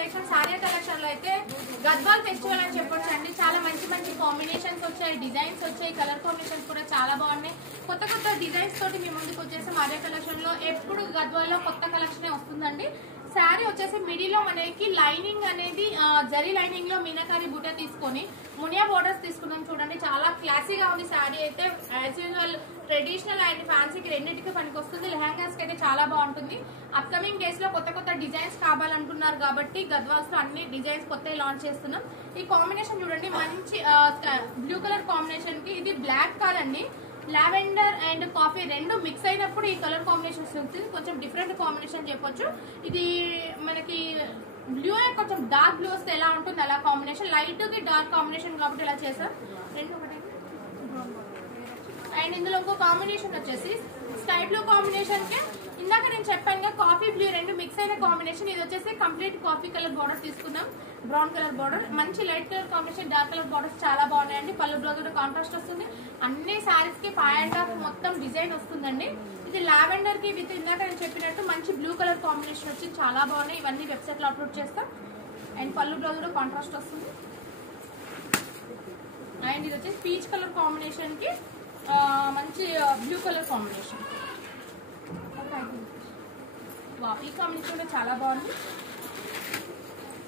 Collection sorry collection లో అయితే Gadwal festival అని చెప్పొచ్చు అండి. చాలా మంచి మంచి కాంబినేషన్స్ వచ్చాయి, డిజైన్స్ వచ్చాయి, కలర్ కాంబినేషన్స్ కూడా చాలా బాగున్నాయి. కొత్త కొత్త డిజైన్స్ తోటి మీ ముందుకు వచ్చేసి ఆర్య కలెక్షన్ లో ఎప్పుడు గద్వాల్ లో కొత్త కలెక్షన్ వస్తుందండి. శారీ వచ్చేసి మిడిల్ లో మనకి లైనింగ్ అనేది జరీ లైనింగ్ లో మీనాకారి బూట తీసుకొని మునియా బోర్డర్స్ తీసుకున్నాం చూడండి. చాలా క్లాసీగా ఉంది శారీ అయితే. యాజ్ యూజువల్ ట్రెడిషనల్ అండ్ ఫ్యాన్సీకి రెండింటికి పనికి వస్తుంది. లెహంగాస్ కి అయితే చాలా బాగుంటుంది. అప్కమింగ్ డేస్ లో కొత్త కొత్త డిజైన్స్ కావాలనుకున్నారు కాబట్టి గద్వాల్స్ లో అన్ని డిజైన్స్ కొత్త లాంచ్ చేస్తున్నాం. ఈ కాంబినేషన్ చూడండి, మంచి బ్లూ కలర్ కాంబినేషన్ కి ఇది బ్లాక్ కలర్ అండి. లావెండర్ అండ్ కాఫీ రెండు మిక్స్ అయినప్పుడు ఈ కలర్ కాంబినేషన్ వస్తుంది. కొంచెం డిఫరెంట్ కాంబినేషన్ చెప్పొచ్చు. ఇది మనకి బ్లూ కొంచెం డార్క్ బ్లూ వస్తే ఎలా ఉంటుంది అలా కాంబినేషన్, లైట్ కి డార్క్ కాంబినేషన్ కాబట్టి ఇలా చేసాం. రెండు ఒకటి అండ్ ఇందులో ఇంకో కాంబినేషన్ వచ్చేసి స్కై బ్లూ కాంబినేషన్ కి ఇందాక నేను చెప్పాను కాఫీ బ్లూ రెండు మిక్స్ అయిన కాంబినేషన్. ఇది వచ్చేసి కంప్లీట్ కాఫీ కలర్ బార్డర్ తీసుకున్నాం, బ్రౌన్ కలర్ బార్డర్, మంచి light colour combination, dark colour borders చాలా బాగున్నాయండి. పళ్ళు బ్లౌజ్ కూడా కాంట్రాస్ట్ వస్తుంది. అన్ని శారీస్ కి 5.5 మొత్తం డిజైన్ వస్తుందండి. ఇది లావెండర్ కి విత్ ఇందాక నేను చెప్పినట్టు మంచి బ్లూ కలర్ కాంబినేషన్ వచ్చి చాలా బాగున్నాయి. ఇవన్నీ వెబ్సైట్ లో అప్లోడ్ చేస్తాం. అండ్ పళ్ళు బ్లౌజ్ కూడా కాంట్రాస్ట్ వస్తుంది. అండ్ ఇది వచ్చేసి పీచ్ కలర్ కాంబినేషన్ కి మంచి బ్లూ కలర్ కాంబినేషన్. వావ్, ఈ కాంబినేషన్ కూడా చాలా బాగుంది.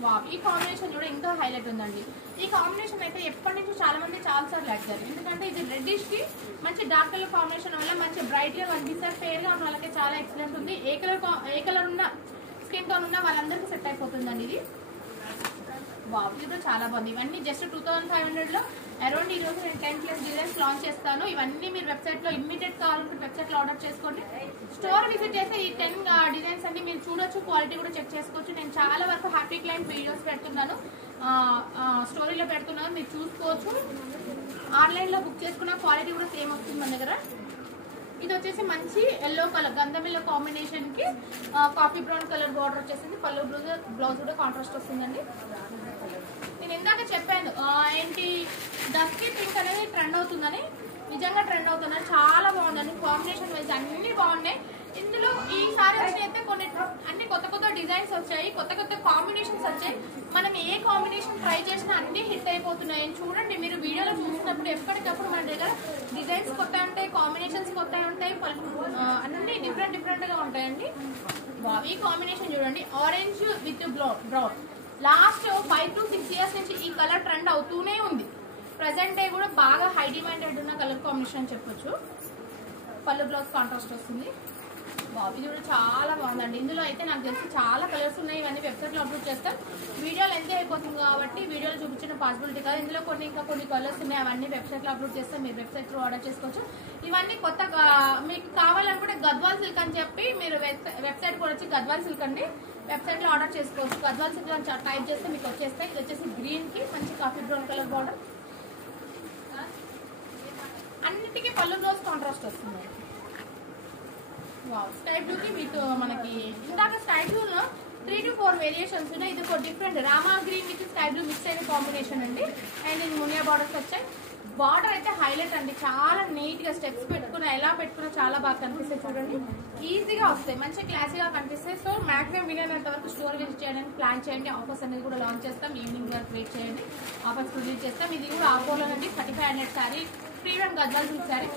వావ్, ఈ కాంబినేషన్ కూడా ఇంకా హైలైట్ ఉందండి. ఈ కాంబినేషన్ అయితే ఎప్పటి నుంచి చాలా మంది చాలా సార్లు అడిగారు. ఎందుకంటే ఇది రెడ్డిష్ కి మంచి డార్క్ కలర్ కాంబినేషన్ వల్ల మంచి బ్రైట్ గా కనిపిస్తారు. ఫేర్ గా ఉన్న వాళ్ళకి చాలా ఎక్సలెంట్ ఉంది. ఏ కలర్ ఉన్న స్కిన్ టోన్ ఉన్న వాళ్ళందరికీ సెట్ అయిపోతుందండి ఇది. వావ్, ఇది చాలా బాగుంది. ఇవన్నీ జస్ట్ 2500 లో అరౌండ్ ఈ రోజు నేను 10+ డిజైన్స్ లాంచ్ చేస్తాను. ఇవన్నీ మీరు వెబ్సైట్ లో ఇమ్మీడియట్ కావాలంటే వెబ్సైట్ లో ఆర్డర్ చేసుకోండి. స్టోర్ విజిట్ చేస్తే ఈ 10 డిజైన్స్ అన్ని మీరు చూడొచ్చు, క్వాలిటీ కూడా చెక్ చేసుకోవచ్చు. నేను చాలా వరకు హ్యాపీ క్లయింట్ వీడియోస్ పెడుతున్నాను, స్టోరీలో పెడుతున్నాను, మీరు చూసుకోవచ్చు. ఆన్లైన్ లో బుక్ చేసుకున్న క్వాలిటీ కూడా సేమ్ వస్తుంది మన దగ్గర. ఇది వచ్చేసి మంచి ఎల్లో కలర్ గంధం ఎల్లో కాంబినేషన్ కి కాఫీ బ్రౌన్ కలర్ బార్డర్ వచ్చేసింది. పళ్ళు బ్లౌజ్ కూడా కాంట్రాస్ట్ వస్తుందండి. నేను ఇందాక చెప్పాను ఏంటి డస్కీ పింక్ అనేది ట్రెండ్ అవుతుందని, నిజంగా ట్రెండ్ అవుతుందని. చాలా బాగుందండి. కాంబినేషన్ వైజ్ అన్ని బాగున్నాయి. ఇందులో ఈసారి అయితే కొన్ని అన్ని కొత్త కొత్త డిజైన్స్ వచ్చాయి, కొత్త కొత్త కాంబినేషన్స్ వచ్చాయి. మనం ఏ కాంబినేషన్ ట్రై చేసినా అన్ని హిట్ అయిపోతున్నాయి. చూడండి, మీరు వీడియోలో చూసినప్పుడు ఎప్పటికప్పుడు మన దగ్గర డిజైన్స్ కొత్త ఉంటాయి, కాంబినేషన్స్ కొత్త ఉంటాయి, అన్ని డిఫరెంట్ గా ఉంటాయండి. ఈ కాంబినేషన్ చూడండి, orange with brown. Last 5 to 6 years నుంచి ఈ కలర్ ట్రెండ్ అవుతూనే ఉంది. ప్రెసెంట్ డే కూడా బాగా హై డిమాండెడ్ ఉన్న కలర్ కాంబినేషన్ చెప్పొచ్చు. పళ్ళు బ్లౌజ్ కాంట్రాస్ట్ వస్తుంది. ఇది కూడా చాలా బాగుందండి. ఇందులో అయితే నాకు తెలిసి చాలా కలర్స్ ఉన్నాయి. ఇవన్నీ వెబ్సైట్ లో అప్లోడ్ చేస్తాం. వీడియోలు ఎంత అయిపోతుంది కాబట్టి వీడియోలో చూపించిన పాసిబిలిటీ కాదు. ఇందులో ఇంకా కొన్ని కలర్స్ ఉన్నాయి, అవన్నీ వెబ్సైట్ లో అప్లోడ్ చేస్తాం. మీరు వెబ్సైట్ లో ఆర్డర్ చేసుకోవచ్చు. ఇవన్నీ కొత్త మీకు కావాలనుకుంటే గద్వాల్ సిల్క్ అని చెప్పి మీరు వెబ్సైట్ కూడా వచ్చి గద్వాల్ సిల్క్ అండి వెబ్సైట్ లో ఆర్డర్ చేసుకోవచ్చు. గద్వాల్ సిల్క్ అని టైప్ చేస్తే మీకు వచ్చేస్తాయి. ఇది వచ్చేసి గ్రీన్ కి మంచి కాఫీ బ్రౌన్ కలర్ బార్డర్, అన్నిటికీ పళ్ళు బ్లౌజ్ కాంట్రాస్ట్ వస్తుంది. స్కై బ్లూ కి విత్ మనకి ఇందాక స్కై బ్లూ లో 3 to 4 వేరియేషన్స్ ఉన్నాయి. ఇది ఒక different Rama green with sky blue mix అయిన కాంబినేషన్ అండి. అండ్ ఇది మునియా బార్డర్స్ వచ్చాయి. బార్డర్ అయితే హైలైట్ అండి. చాలా నీట్ గా స్టెప్స్ పెట్టుకున్నా ఎలా పెట్టుకున్నా చాలా బాగా కనిపిస్తాయి. చూడండి, ఈజీగా వస్తాయి, మంచి క్లాసీగా కనిపిస్తాయి. సో మాక్సిమం వీలైనంత వరకు స్టోర్ విజిట్ చేయడానికి ప్లాన్ చేయండి. ఆఫర్స్ అనేది కూడా లాంచ్ చేస్తాం. ఈవినింగ్ వరకు వెయిట్ చేయండి, ఆఫర్స్ రిలీజ్ చేస్తాం. ఇది కూడా ఆఫర్లోనండి. 3500 sari, free run Gadwal silk sari.